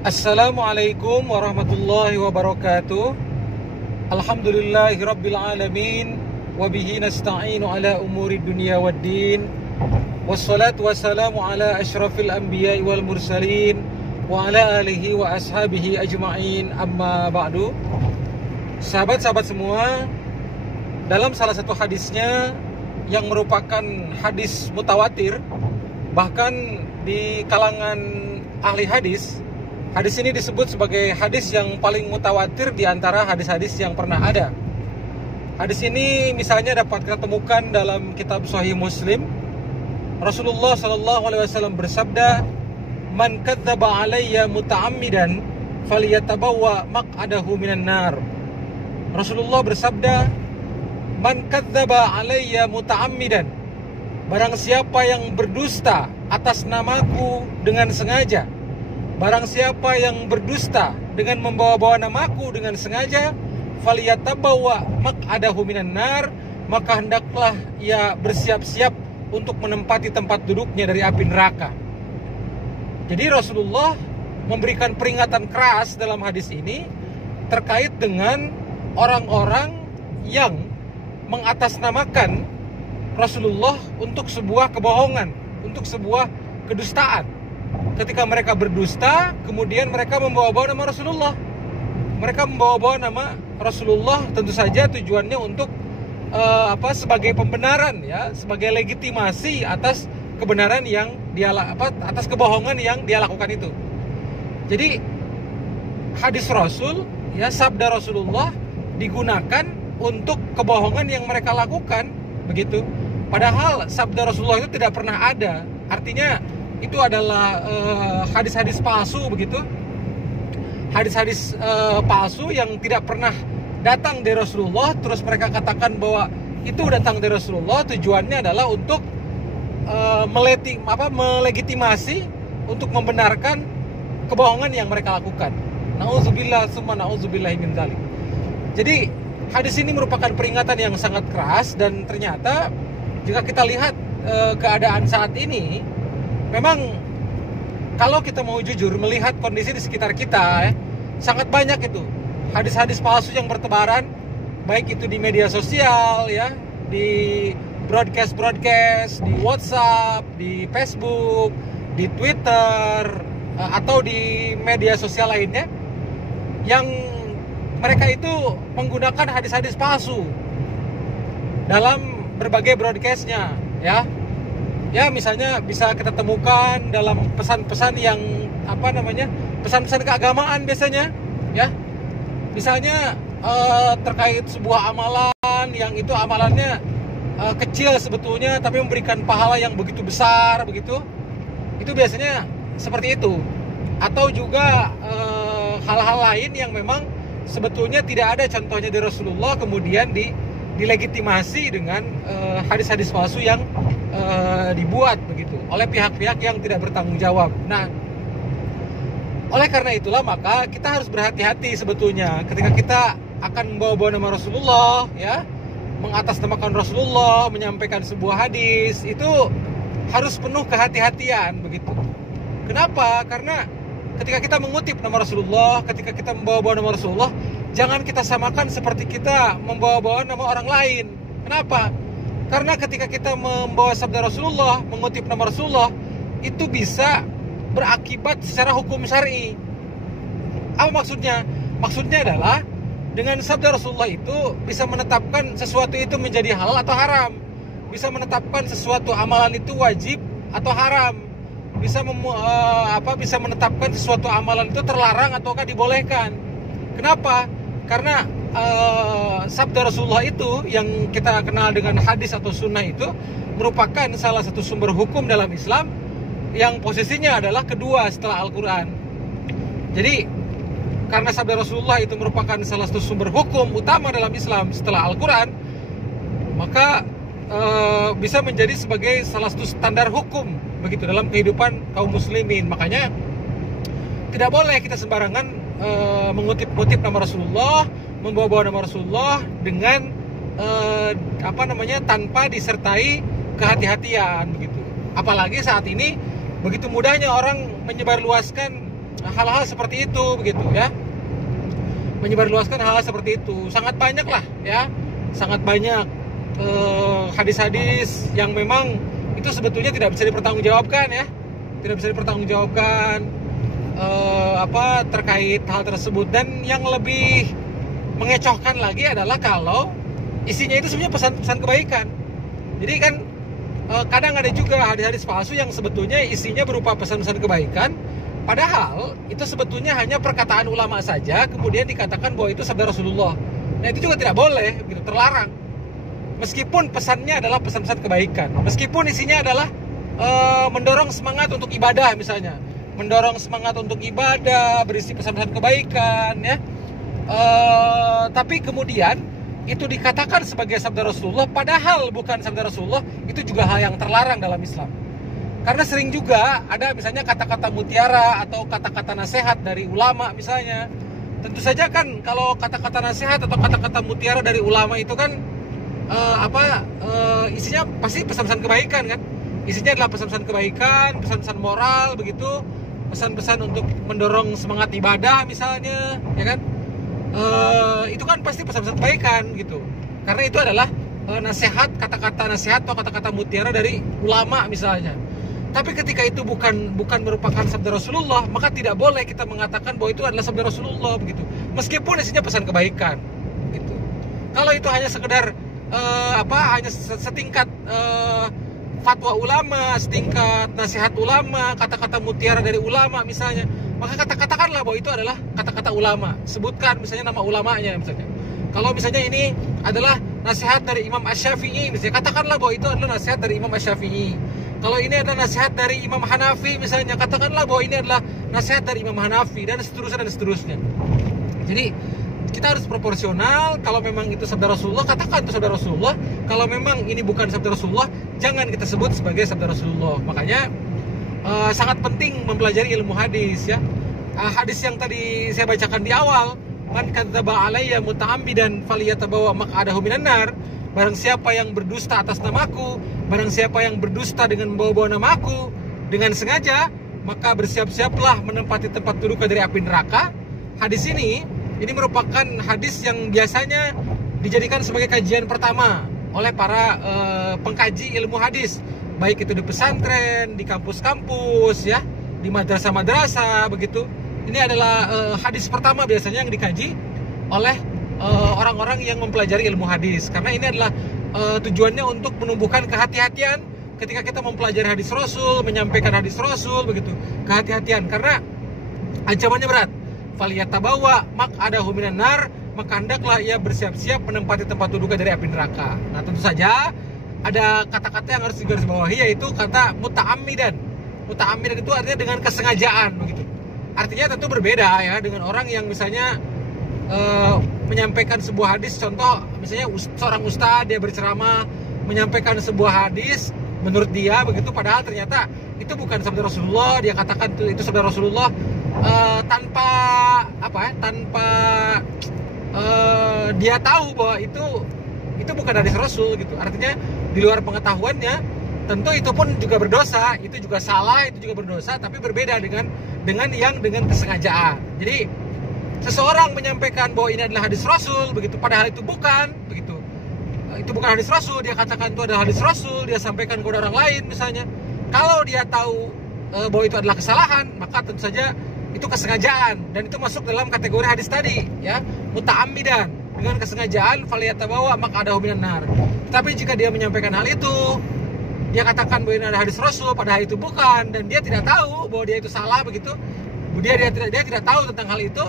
Assalamualaikum warahmatullahi wabarakatuh. Alhamdulillahirabbil alamin wa bihi nasta'inu ala umuri dunya waddin. Wassalatu wassalamu ala asyrafil anbiya'i wal mursalin wa ala alihi wa ashabihi ajma'in. Amma ba'du. Sahabat-sahabat semua, dalam salah satu hadisnya yang merupakan hadis mutawatir, bahkan di kalangan ahli hadis, hadis ini disebut sebagai hadis yang paling mutawatir di antara hadis-hadis yang pernah ada. Hadis ini misalnya dapat kita temukan dalam kitab Sahih Muslim. Rasulullah SAW bersabda, "Man kadzdzaba alayya muta'ammidan falyatabawwa maq'adahu minan nar." Rasulullah bersabda, "Man kadzdzaba alayya muta'ammidan." Barang siapa yang berdusta atas namaku dengan sengaja, barang siapa yang berdusta dengan membawa-bawa namaku dengan sengaja, falyatabawwa maq'adahu minan nar, maka hendaklah ia bersiap-siap untuk menempati tempat duduknya dari api neraka. Jadi Rasulullah memberikan peringatan keras dalam hadis ini terkait dengan orang-orang yang mengatasnamakan Rasulullah untuk sebuah kebohongan, untuk sebuah kedustaan. Ketika mereka berdusta, kemudian mereka membawa-bawa nama Rasulullah. Mereka membawa-bawa nama Rasulullah tentu saja tujuannya untuk sebagai pembenaran, ya, sebagai legitimasi atas kebenaran yang atas kebohongan yang dia lakukan itu. Jadi hadis Rasul, ya, sabda Rasulullah digunakan untuk kebohongan yang mereka lakukan, begitu. Padahal sabda Rasulullah itu tidak pernah ada. Artinya itu adalah hadis-hadis palsu, begitu. Hadis-hadis palsu yang tidak pernah datang dari Rasulullah, terus mereka katakan bahwa itu datang dari Rasulullah, tujuannya adalah untuk melegitimasi, untuk membenarkan kebohongan yang mereka lakukan. Nauzubillah summa nauzubillah min dzalik. Jadi hadis ini merupakan peringatan yang sangat keras, dan ternyata jika kita lihat keadaan saat ini, memang kalau kita mau jujur melihat kondisi di sekitar kita, sangat banyak itu hadis-hadis palsu yang bertebaran, baik itu di media sosial, ya, di broadcast, di WhatsApp, di Facebook, di Twitter, atau di media sosial lainnya, yang mereka itu menggunakan hadis-hadis palsu dalam berbagai broadcastnya, ya. Ya, misalnya bisa kita temukan dalam pesan-pesan yang pesan-pesan keagamaan biasanya, ya. Misalnya terkait sebuah amalan yang itu amalannya kecil sebetulnya, tapi memberikan pahala yang begitu besar, begitu. Itu biasanya seperti itu. Atau juga hal-hal lain yang memang sebetulnya tidak ada contohnya dari Rasulullah, kemudian dilegitimasi dengan hadis-hadis palsu yang dibuat, begitu, oleh pihak-pihak yang tidak bertanggung jawab. Nah, oleh karena itulah maka kita harus berhati-hati sebetulnya ketika kita akan membawa-bawa nama Rasulullah, ya, mengatasnamakan Rasulullah, menyampaikan sebuah hadis, itu harus penuh kehati-hatian, begitu. Kenapa? Karena ketika kita mengutip nama Rasulullah, ketika kita membawa-bawa nama Rasulullah, jangan kita samakan seperti kita membawa-bawa nama orang lain. Kenapa? Karena ketika kita membawa sabda Rasulullah, mengutip nama Rasulullah, itu bisa berakibat secara hukum syar'i. Apa maksudnya? Maksudnya adalah dengan sabda Rasulullah itu bisa menetapkan sesuatu itu menjadi halal atau haram, bisa menetapkan sesuatu amalan itu wajib atau haram, bisa menetapkan sesuatu amalan itu terlarang ataukah dibolehkan. Kenapa? Karena sabda Rasulullah itu yang kita kenal dengan hadis atau sunnah itu merupakan salah satu sumber hukum dalam Islam yang posisinya adalah kedua setelah Al-Quran. Jadi karena sabda Rasulullah itu merupakan salah satu sumber hukum utama dalam Islam setelah Al-Quran, maka bisa menjadi sebagai salah satu standar hukum, begitu, dalam kehidupan kaum muslimin. Makanya tidak boleh kita sembarangan mengutip-utip nama Rasulullah, membawa-bawa nama Rasulullah dengan tanpa disertai kehati-hatian, begitu. Apalagi saat ini begitu mudahnya orang menyebarluaskan hal-hal seperti itu begitu ya. Menyebarluaskan hal-hal seperti itu sangat banyak lah ya, sangat banyak hadis-hadis yang memang itu sebetulnya tidak bisa dipertanggungjawabkan ya, tidak bisa dipertanggungjawabkan terkait hal tersebut. Dan yang lebih mengecohkan lagi adalah kalau isinya itu sebenarnya pesan-pesan kebaikan. Jadi kan kadang ada juga hadis-hadis palsu yang sebetulnya isinya berupa pesan-pesan kebaikan, padahal itu sebetulnya hanya perkataan ulama saja, kemudian dikatakan bahwa itu sabda Rasulullah. Nah itu juga tidak boleh, begitu, terlarang. Meskipun pesannya adalah pesan-pesan kebaikan, meskipun isinya adalah mendorong semangat untuk ibadah misalnya, mendorong semangat untuk ibadah, berisi pesan-pesan kebaikan ya, tapi kemudian itu dikatakan sebagai sabda Rasulullah, padahal bukan sabda Rasulullah, itu juga hal yang terlarang dalam Islam. Karena sering juga ada misalnya kata-kata mutiara atau kata-kata nasihat dari ulama misalnya. Tentu saja kan kalau kata-kata nasihat atau kata-kata mutiara dari ulama itu kan isinya pasti pesan-pesan kebaikan kan. Isinya adalah pesan-pesan kebaikan, pesan-pesan moral begitu, pesan-pesan untuk mendorong semangat ibadah misalnya, ya kan? Itu kan pasti pesan-pesan kebaikan gitu. Karena itu adalah nasihat, kata-kata nasihat atau kata-kata mutiara dari ulama misalnya. Tapi ketika itu bukan merupakan sabda Rasulullah, maka tidak boleh kita mengatakan bahwa itu adalah sabda Rasulullah begitu. Meskipun isinya pesan kebaikan gitu. Kalau itu hanya sekedar hanya setingkat fatwa ulama, setingkat nasihat ulama, kata-kata mutiara dari ulama misalnya, maka katakanlah bahwa itu adalah kata-kata ulama. Sebutkan misalnya nama ulamanya misalnya. Kalau misalnya ini adalah nasihat dari Imam Asy-Syafi'i misalnya, katakanlah bahwa itu adalah nasihat dari Imam Asy-Syafi'i. Kalau ini adalah nasihat dari Imam Hanafi misalnya, katakanlah bahwa ini adalah nasihat dari Imam Hanafi, dan seterusnya. Jadi kita harus proporsional. Kalau memang itu sabda Rasulullah, katakan itu sabda Rasulullah. Kalau memang ini bukan sabda Rasulullah, jangan kita sebut sebagai sabda Rasulullah. Makanya sangat penting mempelajari ilmu hadis ya. Hadis yang tadi saya bacakan di awal, man kadzdzaba alayya muta'ammidan falyatabawa maq'adahu minan nar. Barang siapa yang berdusta atas namaku, barang siapa yang berdusta dengan membawa-bawa namaku dengan sengaja, maka bersiap-siaplah menempati tempat duduknya dari api neraka. Hadis ini merupakan hadis yang biasanya dijadikan sebagai kajian pertama oleh para pengkaji ilmu hadis, baik itu di pesantren, di kampus-kampus ya, di madrasah-madrasah begitu. Ini adalah hadis pertama biasanya yang dikaji oleh orang-orang yang mempelajari ilmu hadis, karena ini adalah tujuannya untuk menumbuhkan kehati-hatian ketika kita mempelajari hadis Rasul, menyampaikan hadis Rasul begitu, kehati-hatian karena ancamannya berat. Falyatabawa maq'adahu minan nar, maka hendaklah ia bersiap-siap menempati tempat duduknya dari api neraka. Nah, tentu saja ada kata-kata yang harus digarisbawahi, yaitu kata muta'ammidan. Muta'ammidan itu artinya dengan kesengajaan begitu. Artinya tentu berbeda ya dengan orang yang misalnya menyampaikan sebuah hadis. Contoh misalnya seorang ustadz, dia berceramah menyampaikan sebuah hadis menurut dia begitu, padahal ternyata itu bukan sabda Rasulullah. Dia katakan itu sabda Rasulullah tanpa dia tahu bahwa itu bukan hadis Rasul gitu. Artinya di luar pengetahuannya, tentu itu pun juga berdosa, itu juga salah, itu juga berdosa, tapi berbeda dengan yang dengan kesengajaan. Jadi seseorang menyampaikan bahwa ini adalah hadis Rasul begitu, padahal itu bukan begitu. Itu bukan hadis Rasul, dia katakan itu adalah hadis Rasul, dia sampaikan kepada orang lain misalnya. Kalau dia tahu bahwa itu adalah kesalahan, maka tentu saja itu kesengajaan, dan itu masuk dalam kategori hadis tadi ya, muta'ammidan, dengan kesengajaan, falyatabawa maq'adahu minan nar. Tapi jika dia menyampaikan hal itu, dia katakan bahwa ini adalah hadis Rasul, padahal itu bukan, dan dia tidak tahu bahwa dia itu salah begitu, dia tidak tahu tentang hal itu,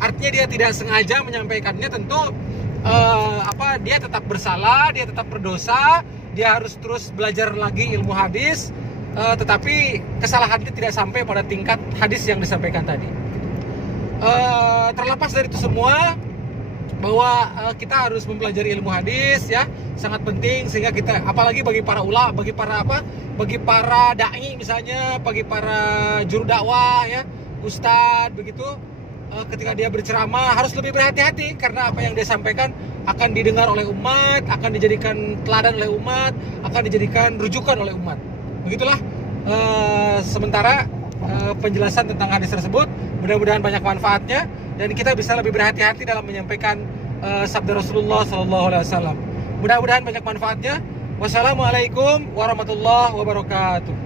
artinya dia tidak sengaja menyampaikannya. Tentu dia tetap bersalah, dia tetap berdosa, dia harus terus belajar lagi ilmu hadis, tetapi kesalahannya tidak sampai pada tingkat hadis yang disampaikan tadi. Terlepas dari itu semua, bahwa kita harus mempelajari ilmu hadis ya, sangat penting, sehingga kita, apalagi bagi para ulama, bagi para dai misalnya, bagi para juru dakwah ya, ustadz begitu, ketika dia berceramah harus lebih berhati-hati, karena apa yang dia sampaikan akan didengar oleh umat, akan dijadikan teladan oleh umat, akan dijadikan rujukan oleh umat. Begitulah. Sementara penjelasan tentang hadis tersebut. Mudah-mudahan banyak manfaatnya dan kita bisa lebih berhati-hati dalam menyampaikan sabda Rasulullah SAW. Mudah-mudahan banyak manfaatnya. Wassalamualaikum warahmatullahi wabarakatuh.